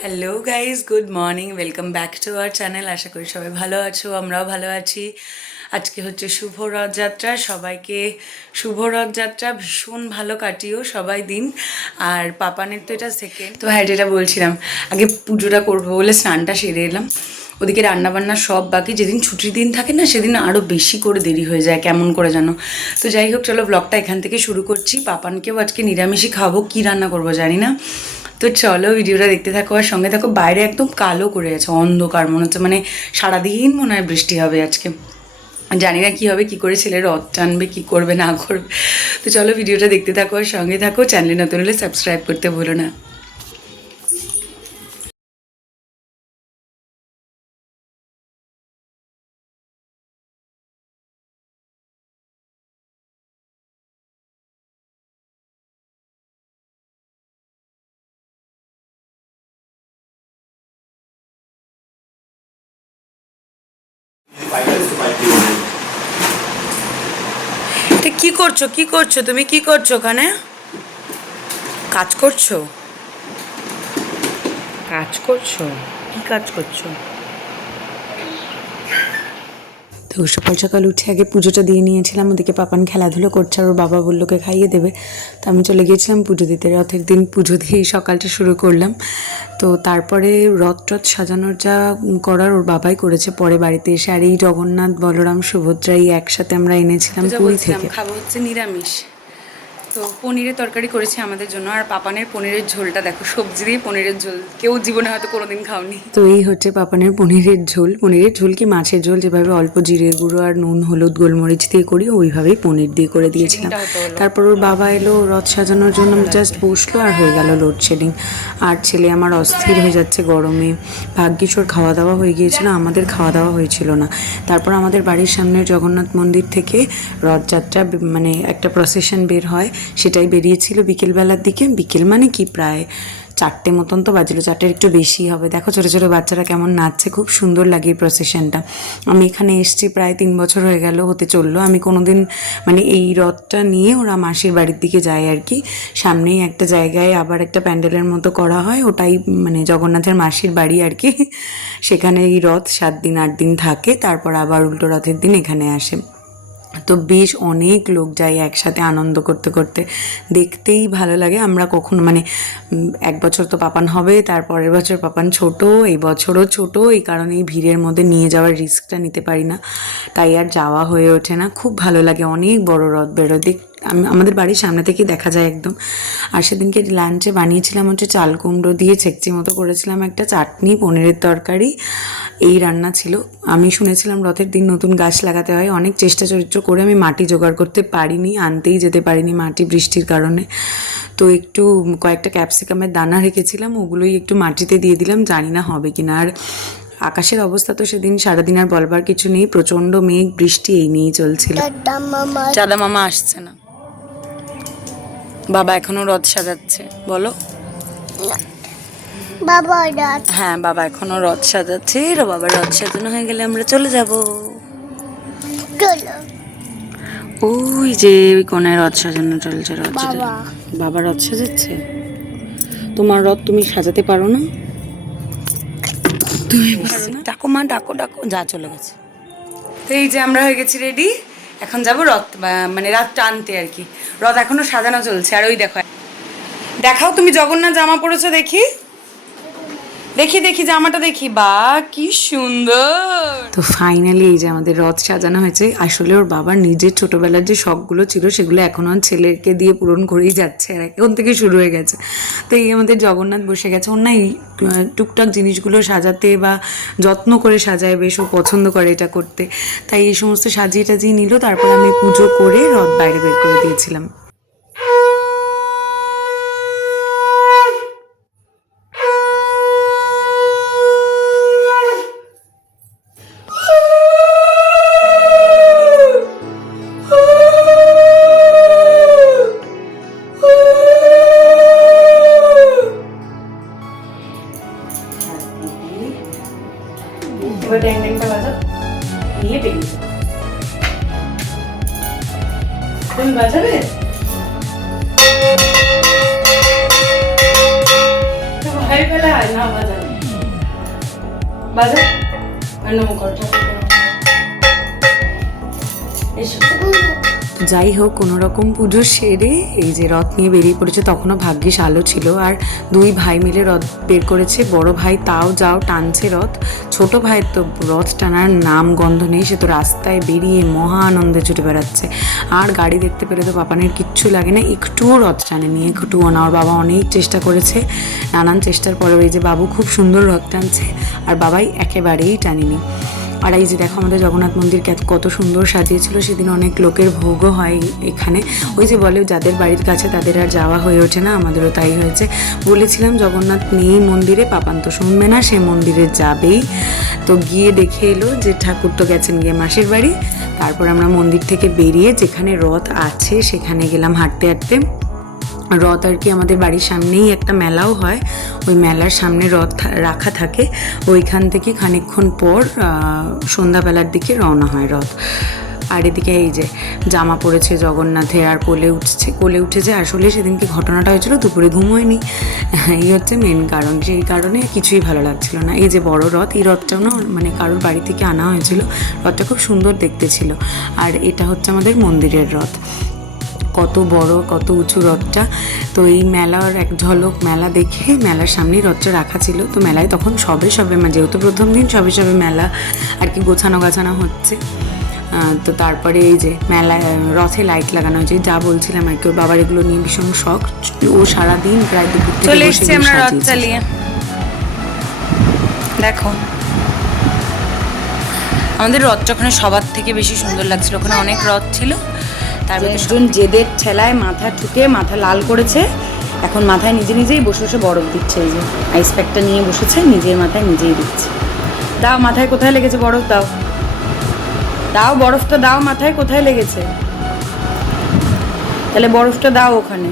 Hello guys, good morning, welcome back to our channel. আশা করি সবাই ভালো আছো, আমরাও ভালো আছি। আজকে হচ্ছে শুভ রথযাত্রা, সবাইকে শুভ রথযাত্রা। ভীষণ ভালো কাটিও সবাই দিন। আর পাপানের তো এটা সেকেন্ড। তো হ্যাঁ, যেটা বলছিলাম, আগে পুজোটা করবো বলে স্নানটা সেরে এলাম। ওদিকে রান্নাবান্না সব বাকি। যেদিন ছুটির দিন থাকে না, সেদিন আরও বেশি করে দেরি হয়ে যায়, কেমন করে জানো। তো যাই হোক, চলো ব্লগটা এখান থেকে শুরু করছি। পাপানকেও আজকে নিরামিষই খাবো, কী রান্না করবো জানি না। তো চলো ভিডিওটা দেখতে থাকো আর সঙ্গে থাকো। বাইরে একদম কালো করে আছে, অন্ধকার মনে হচ্ছে, মানে সারাদিন মনে হয় বৃষ্টি হবে আজকে। জানি না কী হবে, কী করে ছেলে রথ টানবে, কী করবে না করবে। তো চলো ভিডিওটা দেখতে থাকো আর সঙ্গে থাকো। চ্যানেলে নতুন হলে সাবস্ক্রাইব করতে ভুলো না। এটা কী করছো, কী করছো তুমি, কী করছো ওখানে? কাজ করছো? কাজ করছো? কী কাজ করছো? তো সকাল সকাল উঠে আগে পুজোটা দিয়ে নিয়েছিলাম। ওদিকে পাপান খেলাধুলো করছে আর ওর বাবা বললো ওকে খাইয়ে দেবে। তো আমি চলে গিয়েছিলাম পুজো দিতে। রথের দিন পুজো দিয়েই সকালটা শুরু করলাম। তো তারপরে রথ সাজানোর যা করার ওর বাবাই করেছে পরে বাড়িতে এসে। আর এই জগন্নাথ, বলরাম, সুভদ্রাই একসাথে আমরা এনেছিলাম পুরী থেকে। খাবো হচ্ছে নিরামিষ। তো পনিরের তরকারি করেছি আমাদের জন্য। আর পাপানের পনিরের ঝোলটা দেখো, সবজি দিয়ে পনিরের ঝোল কেউ জীবনে হয়তো কোনোদিন খাওনি। তো এই হচ্ছে পাপানের পনিরের ঝোল। পনিরের ঝোল কি মাছের ঝোল, যেভাবে অল্প জিরে গুঁড়ো আর নুন, হলুদ, গোলমরিচ দিয়ে করি, ওইভাবেই পনির দিয়ে করে দিয়েছিলাম। তারপর ওর বাবা এলো রথ সাজানোর জন্য, জাস্ট বসলো আর হয়ে গেল লোডশেডিং। আর ছেলে আমার অস্থির হয়ে যাচ্ছে গরমে। ভাগ্যিস ওর খাওয়া দাওয়া হয়ে গিয়েছিল, আমাদের খাওয়া দাওয়া হয়েছিল না। তারপর আমাদের বাড়ির সামনের জগন্নাথ মন্দির থেকে রথযাত্রা, মানে একটা প্রসেশন বের হয়, সেটাই বেরিয়েছিল বিকেলবেলার দিকে। বিকেল মানে কি, প্রায় 4টে মতন তো বাজলো, 4টের একটু বেশি হবে। দেখো ছোটো ছোটো বাচ্চারা কেমন নাচছে, খুব সুন্দর লাগে এই প্রসেশনটা। আমি এখানে এসছি প্রায় 3 বছর হয়ে গেল, হতে চললো। আমি কোনোদিন মানে এই রথটা নিয়ে ওরা মাসির বাড়ির দিকে যায় আর কি। সামনেই একটা জায়গায় আবার একটা প্যান্ডেলের মতো করা হয়, ওটাই মানে জগন্নাথের মাসির বাড়ি আর কি। সেখানে এই রথ 7 দিন 8 দিন থাকে, তারপর আবার উল্টো রথের দিন এখানে আসে। তো বেশ অনেক লোক যায় একসাথে আনন্দ করতে করতে, দেখতেই ভালো লাগে। আমরা কখনো মানে 1 বছর তো পাপান হবে, তারপরের বছর পাপান ছোট, এই বছরও ছোট, এই কারণে এই ভিড়ের মধ্যে নিয়ে যাওয়ার রিস্কটা নিতে পারি না, তাই আর যাওয়া হয়ে ওঠে না। খুব ভালো লাগে, অনেক বড় রথ বেরোয়, আমাদের বাড়ির সামনে থেকেই দেখা যায় একদম। আর সেদিনকে লাঞ্চে বানিয়েছিলাম হচ্ছে চাল কুমড়ো দিয়ে ছেকচি মতো করেছিলাম, একটা চাটনি, পনিরের তরকারি, এই রান্না ছিল। আমি শুনেছিলাম রথের দিন নতুন গাছ লাগাতে হয়, অনেক চেষ্টা চরিত্র করে আমি মাটি জোগাড় করতে পারিনি, আনতেই যেতে পারিনি মাটি বৃষ্টির কারণে। তো একটু কয়েকটা ক্যাপসিকামের দানা রেখেছিলাম, ওগুলোই একটু মাটিতে দিয়ে দিলাম, জানি না হবে কিনা। আর আকাশের অবস্থা তো সেদিন সারাদিন আর বলবার কিছু নেই, প্রচণ্ড মেঘ বৃষ্টি এই নিয়েই চলছিল। চাঁদা মামা আসছে না, বাবা এখনো রথ সাজাচ্ছে। বলো বাবা রথ, হ্যাঁ বাবা এখনো রথ সাজাচ্ছে। বাবা রথ সাজানো হয়ে গেলে আমরা চলে যাব। ওই যে ওই কোণে রথ সাজানো চলছে, রথ বাবা রথ সাজাচ্ছে। তোমার রথ তুমি সাজাতে পারো না? তুমি ডাকো মা, ডাকো ডাকো, যা চলে গেছে। তো এই যে আমরা হয়ে গেছি রেডি, এখন যাব রথ, মানে রাত টানতে আর কি। রথ এখনো সাজানো চলছে। আর ওই দেখো, দেখাও তুমি জগন্নাথ জামা পরেছো, দেখি দেখি দেখি জামাটা দেখি, বা কি সুন্দর। তো ফাইনালি এই যে আমাদের রথ সাজানো হয়েছে। আসলে ওর বাবার নিজের ছোটবেলার যে শখগুলো ছিল, সেগুলো এখনো ছেলেকে দিয়ে পূরণ করেই যাচ্ছে, আর এখন থেকে শুরু হয়ে গেছে। তো এই আমাদের জগন্নাথ বসে গেছে। ওর না এই টুকটাক জিনিসগুলো সাজাতে বা যত্ন করে সাজায়, বেশ ও পছন্দ করে এটা করতে, তাই এই সমস্ত সাজিয়ে টাজিয়ে নিল। তারপর আমি পুজো করে রথ বাইরে বের করে দিয়েছিলাম। এবার ড্যাং ড্যাংটা বাজাও, নিয়ে বেরিয়ে তুমি বাজাবে। না বাজা বাজা নম করটা এসো। যাই হোক, কোনো রকম পুজো সেরে এই যে রথ নিয়ে বেরিয়ে পড়েছে। তখনও ভাগ্যিস আলো ছিল, আর দুই ভাই মিলে রথ বের করেছে। বড় ভাই তাও যাও টানছে রথ, ছোট ভাইয়ের তো রথ টানার নাম গন্ধ নেই, সে তো রাস্তায় বেরিয়ে মহা আনন্দে ছুটে বেড়াচ্ছে। আর গাড়ি দেখতে পেলে তো পাপানের কিচ্ছু লাগে না, একটুও রথ টানেনি, একটুও না। ওর বাবা অনেক চেষ্টা করেছে, নানান চেষ্টার পরেও এই যে বাবু খুব সুন্দর রথ টানছে, আর বাবাই একেবারেই টানেনি। আর এই যে দেখো আমাদের জগন্নাথ মন্দির কত সুন্দর সাজিয়েছিল, সেদিন অনেক লোকের ভোগও হয় এখানে। ওই যে বলে যাদের বাড়ির কাছে তাদের আর যাওয়া হয়ে ওঠে না, আমাদেরও তাই হয়েছে। বলেছিলাম জগন্নাথ নেই মন্দিরে, পাপান তো শুনবে না, সে মন্দিরে যাবেই। তো গিয়ে দেখে এলো যে ঠাকুর তো গেছেন গিয়ে মাসির বাড়ি। তারপর আমরা মন্দির থেকে বেরিয়ে যেখানে রথ আছে সেখানে গেলাম হাঁটতে হাঁটতে। রথ আর কি আমাদের বাড়ির সামনেই একটা মেলাও হয়, ওই মেলার সামনে রথ রাখা থাকে। ওইখান থেকে খানিকক্ষণ পর সন্ধ্যাবেলার দিকে রওনা হয় রথ। আর এদিকে এই যে জামা পড়েছে জগন্নাথের, আর কোলে উঠেছে। আসলে সেদিনকে ঘটনাটা হয়েছিল দুপুরে ঘুম হয়নি, এই হচ্ছে মেন কারণ। সেই কারণে কিছুই ভালো লাগছিল না। এই যে বড় রথ, এই রথটাও না মানে কারোর বাড়ি থেকে আনা হয়েছিল, রথটা খুব সুন্দর দেখতে ছিল। আর এটা হচ্ছে আমাদের মন্দিরের রথ, কত বড় কত উঁচু রথটা। তো এই মেলার এক ঝলক মেলা দেখে মেলার সামনেই রথটা রাখা ছিল। তো মেলায় তখন সবে মানে যেহেতু প্রথম দিন সবে মেলা আর কি গোছানো হচ্ছে। তো তারপরে এই যে মেলায় রথে লাইট লাগানো হয়েছে, যা বলছিলাম আর কি। ওর বাবার এগুলো নিয়ে ভীষণ শখ, ও সারাদিন প্রায় দুপুর থেকে চলে এসেছি আমরা রথ চালিয়ে। দেখো আমাদের রথটা ওখানে সবার থেকে বেশি সুন্দর লাগছিল, ওখানে অনেক রথ ছিল। তার মধ্যে একজন জেদের ঠেলায় মাথা ঠুকে মাথা লাল করেছে, এখন মাথায় নিজেই বসে বসে বরফ দিচ্ছে। এই যে আইস প্যাকটা নিয়ে বসেছে, নিজের মাথায় নিজেই দিচ্ছে। দাও, মাথায় কোথায় লেগেছে বরফ? দাও দাও বরফটা দাও, মাথায় কোথায় লেগেছে? তাহলে বরফটা দাও ওখানে।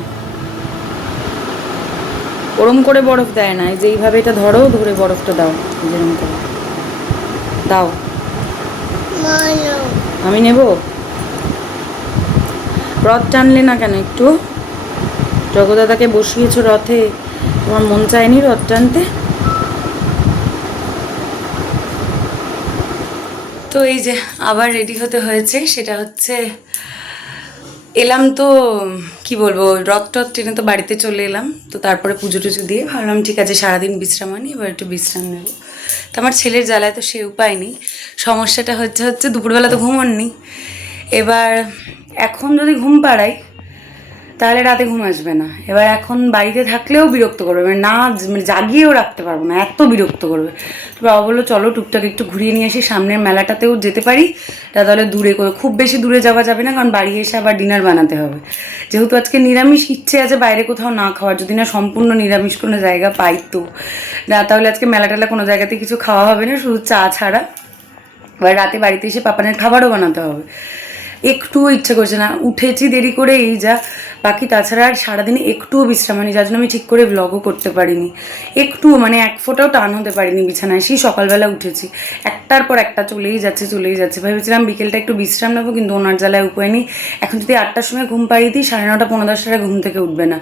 ওরম করে বরফ দেয় না, এই যে এইভাবে এটা ধরো, ধরে বরফটা দাও, যেরকম করে দাও। আমি নেব? রথ টানলে না কেন একটু? জগদাদাকে বসিয়েছো রথে, তোমার মন চায়নি রথ টানতে? তো এই যে আবার রেডি হতে হয়েছে, সেটা হচ্ছে এলাম তো কি বলবো, রথ ট্রেনে তো বাড়িতে চলে এলাম। তো তারপরে পুজো টুজো দিয়ে ভাবলাম ঠিক আছে সারাদিন বিশ্রাম আনি, এবার একটু বিশ্রাম নেব। তো আমার ছেলের জ্বালায় তো সে উপায় নেই। সমস্যাটা হচ্ছে দুপুরবেলা তো ঘুমোননি, এবার এখন যদি ঘুম পাড়াই তাহলে রাতে ঘুম আসবে না। এবার এখন বাড়িতে থাকলেও বিরক্ত করবে, মানে না মানে জাগিয়েও রাখতে পারবো না, এত বিরক্ত করবে। তো বাবা বললো চলো টুকটাক একটু ঘুরিয়ে নিয়ে আসি, সামনের মেলাটাতেও যেতে পারি। তাহলে দূরে করে, খুব বেশি দূরে যাওয়া যাবে না, কারণ বাড়ি এসে আবার ডিনার বানাতে হবে। যেহেতু আজকে নিরামিষ, ইচ্ছে আছে বাইরে কোথাও না খাওয়ার, যদি না সম্পূর্ণ নিরামিষ কোনো জায়গা পাই তো না, তাহলে আজকে মেলা টেলা কোনো জায়গাতে কিছু খাওয়া হবে না, শুধু চা ছাড়া। এবার রাতে বাড়িতে এসে পাপানের খাবারও বানাতে হবে। একটুও ইচ্ছে করছে না, উঠেছি দেরি করে এই যা, বাকি তাছাড়া আর সারাদিনে একটুও বিশ্রাম হয়নি, যার জন্য আমি ঠিক করে ব্লগও করতে পারিনি। একটুও মানে এক ফোঁটাও টান হতে পারিনি বিছানায়। সেই সকালবেলা উঠেছি, একটার পর একটা চলেই যাচ্ছে। ভেবেছিলাম বিকেলটা একটু বিশ্রাম নেবো, কিন্তু ওনার জ্বালায় উপায় নেই। এখন যদি 8টার সময় ঘুম পাড়িয়ে দিই, 9:30 পৌনে 10টায় ঘুম থেকে উঠবে না।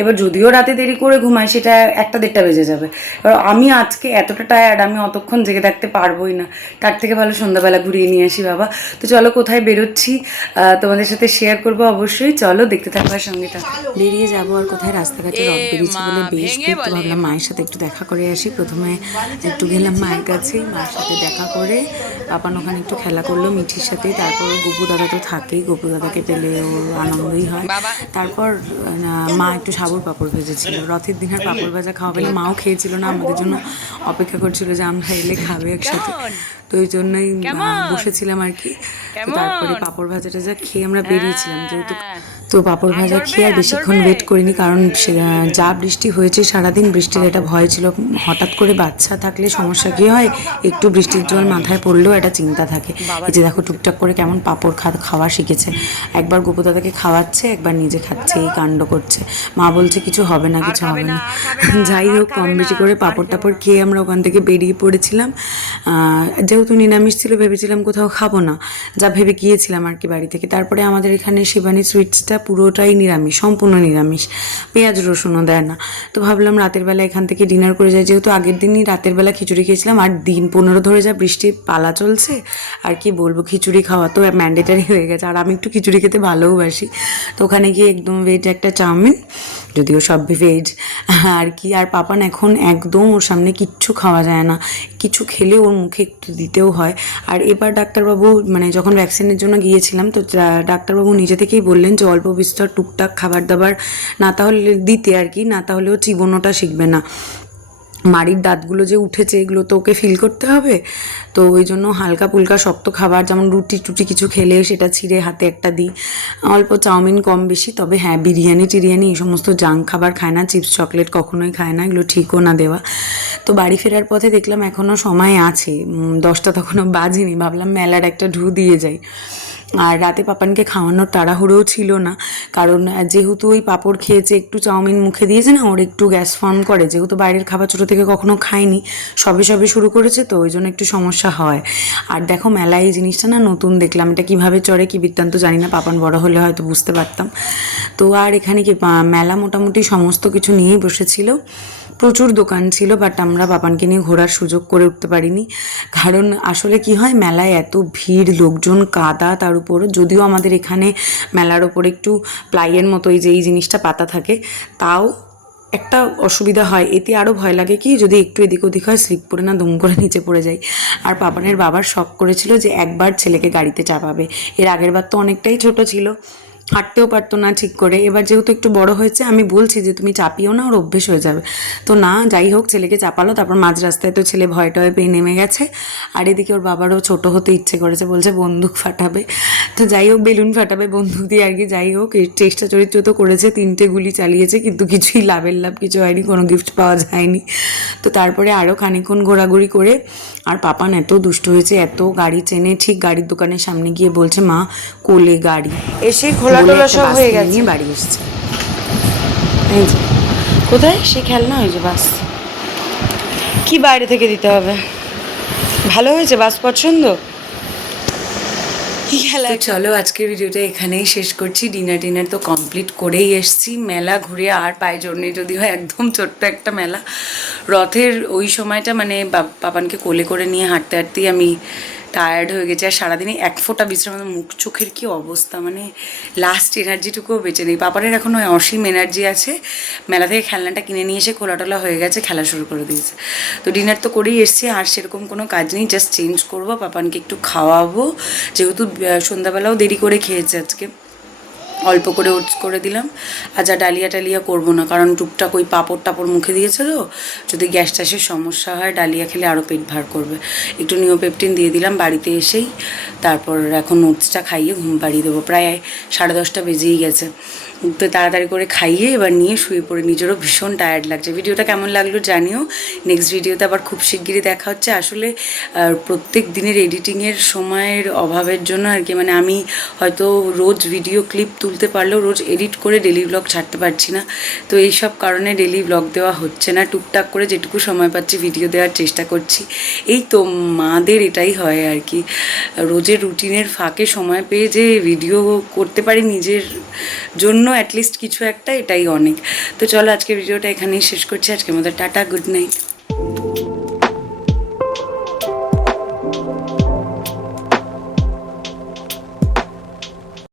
এবার যদিও রাতে দেরি করে ঘুমাই, সেটা 1-1:30 বেজে যাবে। এবার আমি আজকে এতটা টায়ার্ড, আমি অতক্ষণ জেগে থাকতে পারবোই না, তার থেকে ভালো সন্ধ্যাবেলা ঘুরিয়ে নিয়ে আসি বাবা। তো চলো কোথায় বেরোচ্ছি তোমাদের সাথে শেয়ার করবো অবশ্যই, চলো দেখতে থাকবার সঙ্গেটা। বেরিয়ে যাবো, আর কোথায় রাস্তাঘাটে রথ বেরিয়েছি বলে বেশ ভিড়। তো ভাবলাম মায়ের সাথে একটু দেখা করে আসি। প্রথমে একটু গেলাম মায়ের কাছে, মায়ের সাথে দেখা করে পাপান ওখানে একটু খেলা করলো মিঠির সাথেই। তারপর গপু দাদা তো থাকেই, গপু দাদাকে পেলে ওর আনন্দই হয়। তারপর মা একটু সাবুর পাঁপড় ভেজেছিল, রথের দিন আর পাঁপড় ভাজা খাওয়াবে না, মাও খেয়েছিল না, আমাদের জন্য অপেক্ষা করছিল যে আমরা এলে খাবে একসাথে। তো ওই জন্যই বসেছিলাম আর কি। তারপরে পাঁপড় ভাজা টাজা খেয়ে আমরা বেরিয়েছিলাম যেহেতু। তো পাঁপড় ভাজা খেয়ে আর বেশিক্ষণ ওয়েট করিনি, কারণ যা বৃষ্টি হয়েছে সারাদিন, বৃষ্টির একটা ভয় ছিল। হঠাৎ করে বাচ্চা থাকলে সমস্যা কী হয়, একটু বৃষ্টির জল মাথায় পড়লেও একটা চিন্তা থাকে। এই যে দেখো টুকটাক করে কেমন পাঁপড় খাওয়া শিখেছে, একবার গোপু দাদাকে খাওয়াচ্ছে, একবার নিজে খাচ্ছে, এই কাণ্ড করছে। মা বলছে কিছু হবে না। যাই হোক, কম বেশি করে পাঁপড় টাপড় খেয়ে আমরা ওখান থেকে বেরিয়ে পড়েছিলাম। যেহেতু নিরামিষ ছিল ভেবেছিলাম কোথাও খাবো না, যা ভেবে গিয়েছিলাম আর কি বাড়ি থেকে। তারপরে আমাদের এখানে শিবানী সুইটসটা পুরোটাই নিরামিষ, সম্পূর্ণ নিরামিষ, পেঁয়াজ রসুনও দেয় না। তো ভাবলাম রাতের বেলা এখান থেকে ডিনার করে যাই, যেহেতু আগের দিনই রাতের বেলা খিচুড়ি খেয়েছিলাম, আর দিন 15 ধরে যা বৃষ্টির পালা চলছে, আর কি বলবো, খিচুড়ি খাওয়া তো ম্যান্ডেটারি হয়ে গেছে, আর আমি একটু খিচুড়ি খেতে ভালোবাসি। তো ওখানে গিয়ে একদম ভেজ একটা চাউমিন, যদিও সব ভেজ আর কি। আর পাপান এখন একদম ওর সামনে কিচ্ছু খাওয়া যায় না, কিছু খেলে ওর মুখে একটু দিতেও হয়। আর এবার ডাক্তারবাবু, মানে যখন ভ্যাকসিনের জন্য গিয়েছিলাম, তো ডাক্তারবাবু নিজে থেকেই বললেন যে অল্প বিস্তর টুকটাক খাবার দাবার না তাহলে দিতে আর কি, না তাহলেও চিবোনোটা শিখবে না। মাড়ির দাঁতগুলো যে উঠেছে এগুলো তো ওকে ফিল করতে হবে, তো ওই জন্য হালকা পুলকা শক্ত খাবার, যেমন রুটি টুটি কিছু খেলে সেটা ছিঁড়ে হাতে একটা দিই, অল্প চাউমিন কম বেশি। তবে হ্যাঁ, বিরিয়ানি টিরিয়ানি এই সমস্ত জাঙ্ক খাবার খায় না, চিপস চকলেট কখনোই খায় না, এগুলো ঠিকও না দেওয়া। তো বাড়ি ফেরার পথে দেখলাম এখনও সময় আছে, 10টা তখনও বাজেনি, ভাবলাম মেলার একটা ঢু দিয়ে যাই। আর রাতে পাপানকে খাওয়ানোর তাড়াহুড়োও ছিল না, কারণ যেহেতু ওই পাঁপড় খেয়েছে, একটু চাউমিন মুখে দিয়েছে না, ওর একটু গ্যাস ফর্ম করে, যেহেতু বাইরের খাবার ছোটো থেকে কখনো খায়নি, সবে সবে শুরু করেছে, তো ওই জন্য একটু সমস্যা হয়। আর দেখো মেলায় এই জিনিসটা না নতুন দেখলাম, এটা কীভাবে চড়ে কী বৃত্তান্ত জানি না, পাপান বড় হলে হয়তো বুঝতে পারতাম। তো আর এখানে কি মেলা মোটামুটি সমস্ত কিছু নিয়েই বসেছিল, প্রচুর দোকান ছিল, বাট আমরা পাপানকে নিয়ে ঘোরার সুযোগ করে উঠতে পারিনি, কারণ আসলে কি হয়, মেলায় এত ভিড়, লোকজন, কাদা, তার উপর যদিও আমাদের এখানে মেলার ওপর একটু প্লাইয়ের মতো এই যে এই জিনিসটা পাতা থাকে, তাও একটা অসুবিধা হয়, এতে আরও ভয় লাগে কি যদি একটু এদিক ওদিক হয়, স্লিপ করে না দুম করে নিচে পড়ে যায়। আর পাপানের বাবার শখ করেছিল যে একবার ছেলেকে গাড়িতে চাপাবে, এর আগের বার তো অনেকটাই ছোট ছিল, হাঁটতেও পারতো না ঠিক করে, এবার যেহেতু একটু বড় হয়েছে আমি বলছি যে তুমি চাপিও না, ওর অভ্যেস হয়ে যাবে। তো না, যাই হোক, ছেলেকে চাপালো, তারপর মাঝ রাস্তায় তো ছেলে ভয় টয় পেয়ে নেমে গেছে। আর এদিকে ওর বাবারও ছোট হতে ইচ্ছে করেছে, বলছে বন্দুক ফাটাবে, তো যাই হোক বেলুন ফাটাবে বন্দুক দিয়ে আর কি। যাই হোক, এই চেষ্টা চরিত্র তো করেছে, 3টে গুলি চালিয়েছে, কিন্তু কিছুই লাভ কিছু হয়নি, কোনো গিফট পাওয়া যায়নি। তো তারপরে আরও খানিকক্ষণ ঘোরাঘুরি করে, আর পাপান এত দুষ্ট হয়েছে, এত গাড়ি চেনে, ঠিক গাড়ির দোকানের সামনে গিয়ে বলছে মা কোলে গাড়ি, এসে খোলা টোলা সব হয়ে গেছে, নিয়ে বাড়ি এসছে। এই যে কোথায় সে খেলনা, ওই যে বাস, কি বাইরে থেকে দিতে হবে, ভালো হয়েছে বাস, পছন্দ কি খেলা। চলো আজকের ভিডিওটা এখানেই শেষ করছি, ডিনার তো কমপ্লিট করেই এসছি, মেলা ঘুরে আর পায়ে জোর নেই, যদিও একদম ছোট্ট একটা মেলা, রথের ওই সময়টা মানে পাপানকে কোলে করে নিয়ে হাঁটতে হাঁটতেই আমি টায়ার্ড হয়ে গেছে, আর সারাদিনে এক ফোঁটা বিশ্রাম, মুখ চোখের কী অবস্থা, মানে লাস্ট এনার্জিটুকুও বেঁচে নেই। পাপানের এখন অসীম এনার্জি আছে, মেলা থেকে খেলনাটা কিনে নিয়ে এসে খোলাটোলা হয়ে গেছে, খেলা শুরু করে দিয়েছে। তো ডিনার তো করেই এসছি, আর সেরকম কোনো কাজ নেই, জাস্ট চেঞ্জ করবো, পাপানকে একটু খাওয়াবো, যেহেতু সন্ধ্যাবেলাও দেরি করে খেয়েছে আজকে, অল্প করে ওটস করে দিলাম। আর যা ডালিয়া টালিয়া করবো না, কারণ টুকটাক ওই পাঁপড় টাপড় মুখে দিয়েছে, তো যদি গ্যাস ট্যাসের সমস্যা হয় ডালিয়া খেলে আরও পেট ভার করবে। একটু নিওপেপটিন দিয়ে দিলাম বাড়িতে এসেই, তারপর এখন ওটসটা খাইয়ে ঘুম পাড়িয়ে দেবো, প্রায় 10:30 বেজেই গেছে। তো তাড়াতাড়ি করে খাইয়ে এবার নিয়ে শুয়ে পড়ে, নিজেরও ভীষণ টায়ার্ড লাগছে। ভিডিওটা কেমন লাগলো জানিও, নেক্সট ভিডিওতে আবার খুব শিগগিরই দেখা হচ্ছে। আসলে প্রত্যেক দিনের এডিটিংয়ের সময়ের অভাবের জন্য আর কি, মানে আমি হয়তো রোজ ভিডিও ক্লিপ তুলতে পারলেও রোজ এডিট করে ডেলি ব্লগ ছাড়তে পারছি না, তো এই সব কারণে ডেলি ব্লগ দেওয়া হচ্ছে না, টুকটাক করে যেটুকু সময় পাচ্ছি ভিডিও দেওয়ার চেষ্টা করছি। এই তো মাদের এটাই হয় আর কি, রোজের রুটিনের ফাঁকে সময় পেয়ে যে ভিডিও করতে পারি নিজের জন্য অ্যাটলিস্ট কিছু একটা, এটাই অনেক। তো চলো আজকের ভিডিওটা এখানেই শেষ করছি, আজকের মতো টাটা, গুড নাইট।